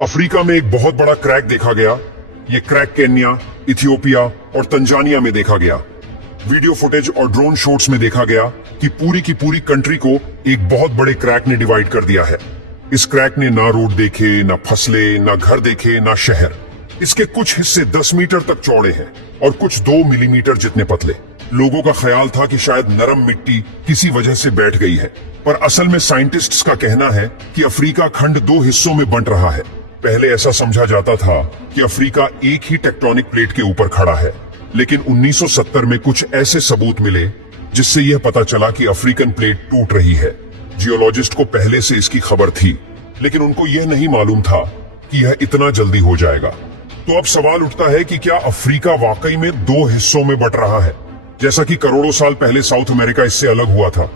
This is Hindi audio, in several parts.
अफ्रीका में एक बहुत बड़ा क्रैक देखा गया। ये क्रैक केन्या, इथियोपिया और तंजानिया में देखा गया। वीडियो फुटेज और ड्रोन शॉट्स में देखा गया कि पूरी की पूरी कंट्री को एक बहुत बड़े क्रैक ने डिवाइड कर दिया है। इस क्रैक ने ना रोड देखे, ना फसलें, ना घर देखे, ना शहर। इसके कुछ हिस्से 10 मीटर तक चौड़े हैं और कुछ 2 मिलीमीटर जितने पतले। लोगों का ख्याल था कि शायद नरम मिट्टी किसी वजह से बैठ गई है, पर असल में साइंटिस्ट्स का कहना है कि अफ्रीका खंड 2 हिस्सों में बंट रहा है। पहले ऐसा समझा जाता था कि अफ्रीका एक ही टेक्टोनिक प्लेट के ऊपर खड़ा है, लेकिन 1970 में कुछ ऐसे सबूत मिले जिससे यह पता चला कि अफ्रीकन प्लेट टूट रही है। जियोलॉजिस्ट को पहले से इसकी खबर थी, लेकिन उनको यह नहीं मालूम था कि यह इतना जल्दी हो जाएगा। तो अब सवाल उठता है कि क्या अफ्रीका वाकई में 2 हिस्सों में बंट रहा है, जैसा कि करोड़ों साल पहले साउथ अमेरिका इससे अलग हुआ था?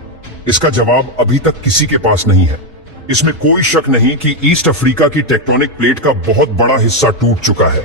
इसका जवाब अभी तक किसी के पास नहीं है। इसमें कोई शक नहीं कि ईस्ट अफ्रीका की टेक्टोनिक प्लेट का बहुत बड़ा हिस्सा टूट चुका है,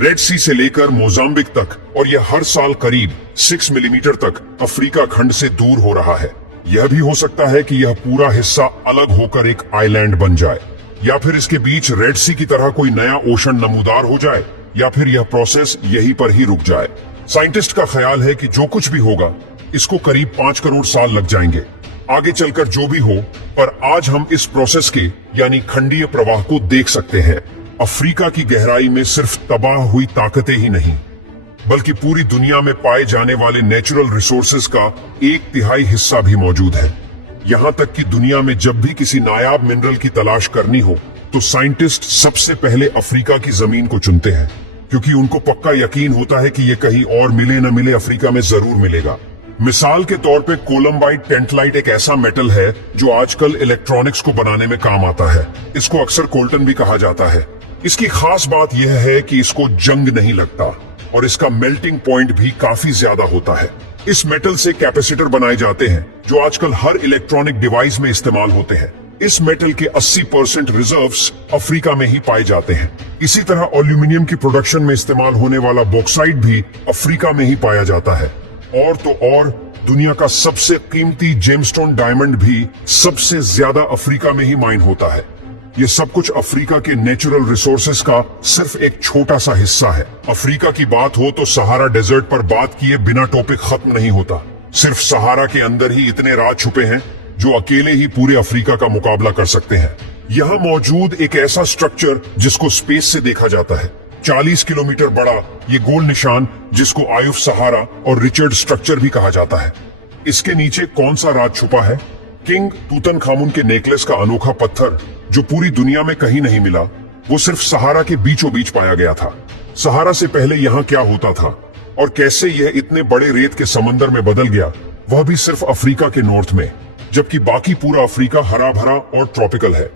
रेड सी से लेकर मोजाम्बिक तक, और यह हर साल करीब 6 मिलीमीटर तक अफ्रीका खंड से दूर हो रहा है। यह भी हो सकता है कि यह पूरा हिस्सा अलग होकर एक आइलैंड बन जाए, या फिर इसके बीच रेड सी की तरह कोई नया ओशन नमूदार हो जाए, या फिर यह प्रोसेस यहीं पर ही रुक जाए। साइंटिस्ट का ख्याल है कि जो कुछ भी होगा इसको करीब 5 करोड़ साल लग जाएंगे, आगे चलकर जो भी हो। पर आज हम इस प्रोसेस के यानी खंडीय प्रवाह को देख सकते हैं। अफ्रीका की गहराई में सिर्फ तबाह हुई ताकतें ही नहीं, बल्कि पूरी दुनिया में पाए जाने वाले नेचुरल रिसोर्सेज का 1/3 हिस्सा भी मौजूद है। यहाँ तक कि दुनिया में जब भी किसी नायाब मिनरल की तलाश करनी हो तो साइंटिस्ट सबसे पहले अफ्रीका की जमीन को चुनते हैं, क्योंकि उनको पक्का यकीन होता है कि ये कहीं और मिले न मिले अफ्रीका में जरूर मिलेगा। मिसाल के तौर पे कोलंबाइट टेंटलाइट एक ऐसा मेटल है जो आजकल इलेक्ट्रॉनिक्स को बनाने में काम आता है। इसको अक्सर कोल्टन भी कहा जाता है। इसकी खास बात यह है कि इसको जंग नहीं लगता और इसका मेल्टिंग पॉइंट भी काफी ज्यादा होता है। इस मेटल से कैपेसिटर बनाए जाते हैं जो आजकल हर इलेक्ट्रॉनिक डिवाइस में इस्तेमाल होते हैं। इस मेटल के 80% रिजर्व्स अफ्रीका में ही पाए जाते हैं। इसी तरह एल्यूमिनियम की प्रोडक्शन में इस्तेमाल होने वाला बॉक्साइट भी अफ्रीका में ही पाया जाता है। और तो और दुनिया का सबसे कीमती जेमस्टोन डायमंड भी सबसे ज्यादा अफ्रीका में ही माइन होता है। ये सब कुछ अफ्रीका के नेचुरल रिसोर्सेज का सिर्फ एक छोटा सा हिस्सा है। अफ्रीका की बात हो तो सहारा डेजर्ट पर बात किए बिना टॉपिक खत्म नहीं होता। सिर्फ सहारा के अंदर ही इतने राज छुपे हैं जो अकेले ही पूरे अफ्रीका का मुकाबला कर सकते हैं। यहाँ मौजूद एक ऐसा स्ट्रक्चर जिसको स्पेस से देखा जाता है, 40 किलोमीटर बड़ा ये गोल निशान जिसको आयुफ सहारा और रिचर्ड स्ट्रक्चर भी कहा जाता है। इसके नीचे कौन सा राज छुपा है? किंग तूतनखामुन के नेकलेस का अनोखा पत्थर जो पूरी दुनिया में कहीं नहीं मिला, वो सिर्फ सहारा के बीचों बीच पाया गया था। सहारा से पहले यहाँ क्या होता था और कैसे यह इतने बड़े रेत के समंदर में बदल गया, वह भी सिर्फ अफ्रीका के नॉर्थ में, जबकि बाकी पूरा अफ्रीका हरा भरा और ट्रॉपिकल है।